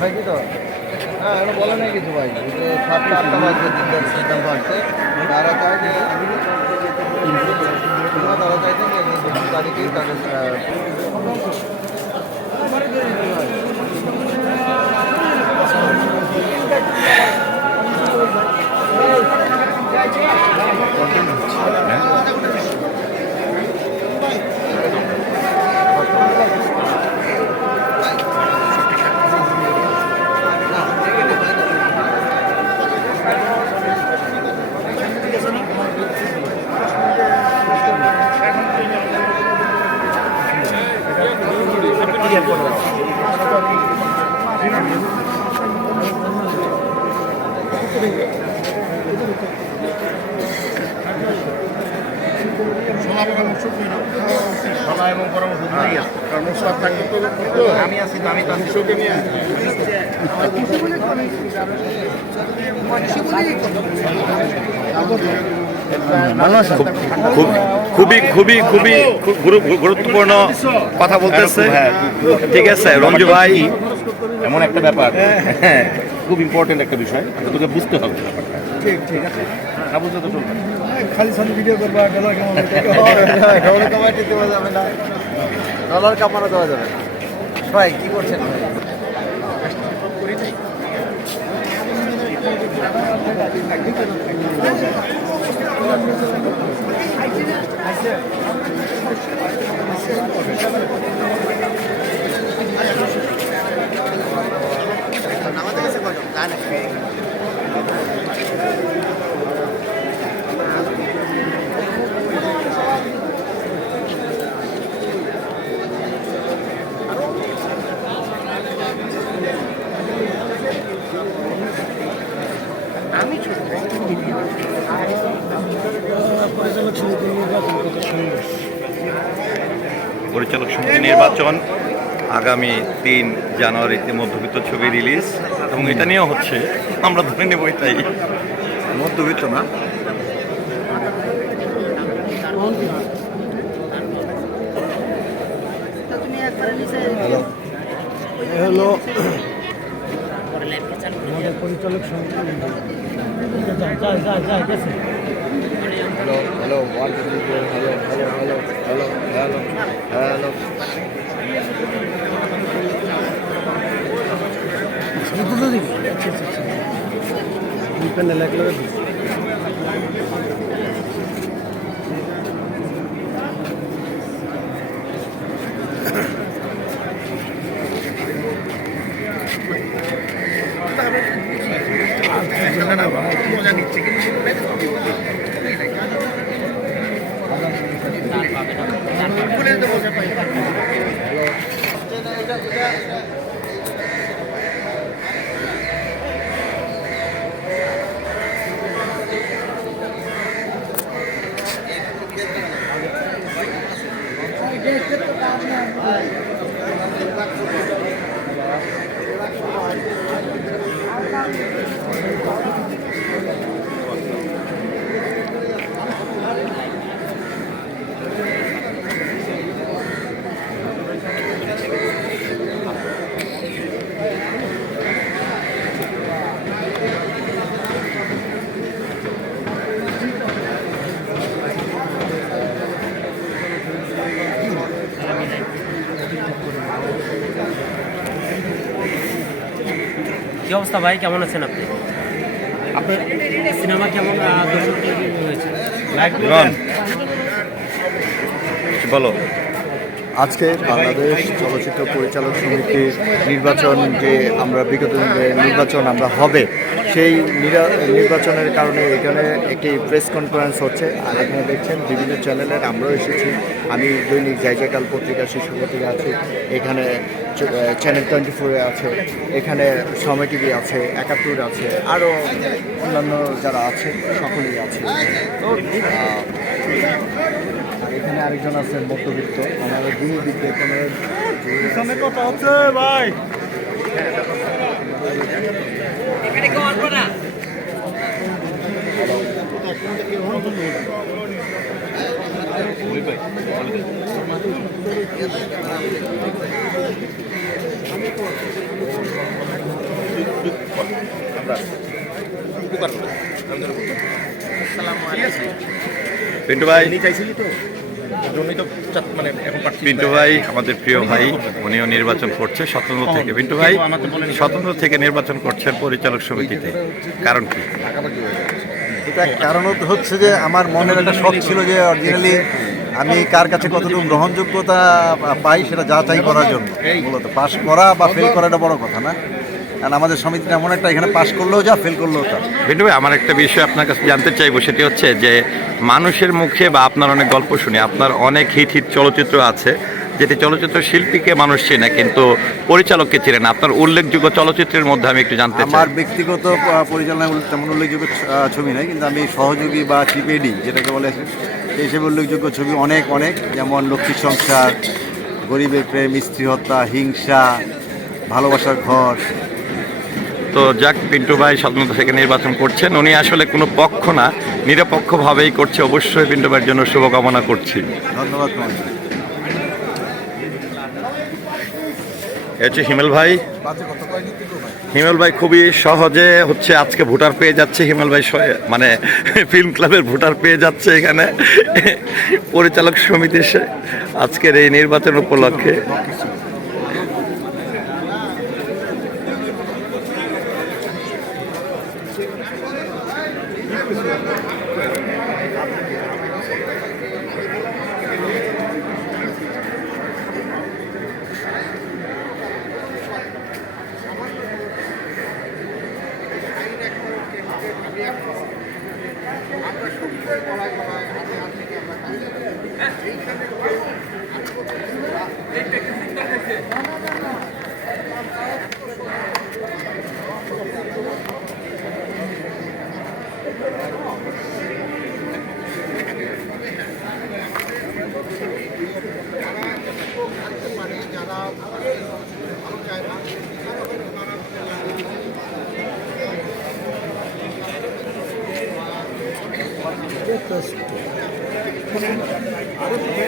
মাথায় কি তো? হ্যাঁ এটা বলে নাই কিছু ভাই। যে সাতটা আটটা বাজছে তিনটার সিদ্ধান্ত আসছে তারা চায় যে তারা দু তারিখেই তাদের আহ, সভা এবং পরামর্শ কারণ সব থাকলে তো আমি আছি তো আমি তো কৃষকে নিয়ে খুবই খুবই খুবই খুব গুরুত্বপূর্ণ কথা বলতেছে। হ্যাঁ, ঠিক আছে রঞ্জু ভাই। এমন একটা ব্যাপার। হ্যাঁ খুব ইম্পর্টেন্ট একটা বিষয়। তোকে বুঝতে হবে ব্যাপারটা। ঠিক ঠিক আছে। না বুঝতে তো চলবে। খালি খালি ভিডিও করবা ডলার কামানো ডলার কামাইতে দেওয়া যাবে না। ডলার কামানো দেওয়া যাবে না। ভাই কি করছেন? ভাই পরিচালক সমিতি নির্বাচন আগামী তিন জানুয়ারিতে মধ্যবিত্ত ছবি রিলিজ এবং এটা নিয়েও হচ্ছে আমরা ধরে নেব এটাই। মধ্যবিত্ত না? হলো আমাদের পরিচালক সমিতি। hello hello one two three four hello hello hello hello hello hello pandal এক লগে কি অবস্থা ভাই? কেমন আছেন আপনি? আপনার সিনেমা কেমন হয়েছে বলো। আজকে বাংলাদেশ চলচ্চিত্র পরিচালক সমিতির নির্বাচন যে আমরা বিগত নির্বাচন আমরা হবে সেই নির্বাচনের কারণে এখানে একটি প্রেস কনফারেন্স হচ্ছে। আর এখানে দেখছেন বিভিন্ন চ্যানেলের আমরাও এসেছি। আমি দৈনিক জায়জাকাল পত্রিকা শিশু পত্রিকা আছি। এখানে চ্যানেল টোয়েন্টি ফোরে আছে এখানে সময় টিভি আছে একাত্তর আছে আরও অন্যান্য যারা আছে সকলেই আছে। তো এখানে আরেকজন আছেন মধ্যবিত্ত আমাদের কথা হচ্ছে ভাই। আমি ধরে পিন্টু ভাই। চাইছিলি তো? মানে এখন প্রার্থী পিন্টু ভাই আমাদের প্রিয় ভাই উনিও নির্বাচন করছে স্বতন্ত্র থেকে। পিন্টু ভাই স্বতন্ত্র থেকে নির্বাচন করছেন পরিচালক সমিতিতে। কারণ কি? হয়ে এটা কারণ তো হচ্ছে যে আমার মনের একটা শখ ছিল যে অরিজিনালি আমি কার কাছে কতটুকু গ্রহণযোগ্যতা পাই সেটা যাচাই করার জন্য। মূলত পাস করা বা ফেল করাটা বড় কথা না। কারণ আমাদের সমিতিটা এমন একটা এখানে পাশ করলেও যা ফেল করলেও তা। পিন্টু ভাই আমার একটা বিষয় আপনার কাছে জানতে চাইব সেটি হচ্ছে যে মানুষের মুখে বা আপনার অনেক গল্প শুনি আপনার অনেক হিট হিট চলচ্চিত্র আছে যেটি চলচ্চিত্র শিল্পীকে মানুষ চেনে কিন্তু পরিচালককে চেনে না। আপনার উল্লেখযোগ্য চলচ্চিত্রের মধ্যে আমি একটু জানতে চাই। আমার ব্যক্তিগত পরিচালনায় তেমন উল্লেখযোগ্য ছবি নয় কিন্তু আমি সহযোগী বা চিপেডি যেটাকে বলে সেই হিসেবে উল্লেখযোগ্য ছবি অনেক অনেক। যেমন লক্ষ্মীর সংসার গরিবের প্রেম স্ত্রী হত্যা হিংসা ভালোবাসার ঘর তো যাক পিন্টু ভাই স্বাধীনতা থেকে নির্বাচন করছেন। উনি আসলে কোনো পক্ষ না নিরপেক্ষভাবেই করছে। অবশ্যই পিন্টু ভাইয়ের জন্য শুভকামনা করছি। ধন্যবাদ হচ্ছে হিমেল ভাই। হিমেল ভাই খুবই সহজে হচ্ছে আজকে ভোটার পেয়ে যাচ্ছে। হিমেল ভাই মানে ফিল্ম ক্লাবের ভোটার পেয়ে যাচ্ছে এখানে। পরিচালক সমিতি সে- আজকের এই নির্বাচন উপলক্ষে। আমরা সবসময় বলাই বলাই হাতে হাত থেকে আমরা ಪ್ಲಸ್ ಟು ಅರವತ್ತು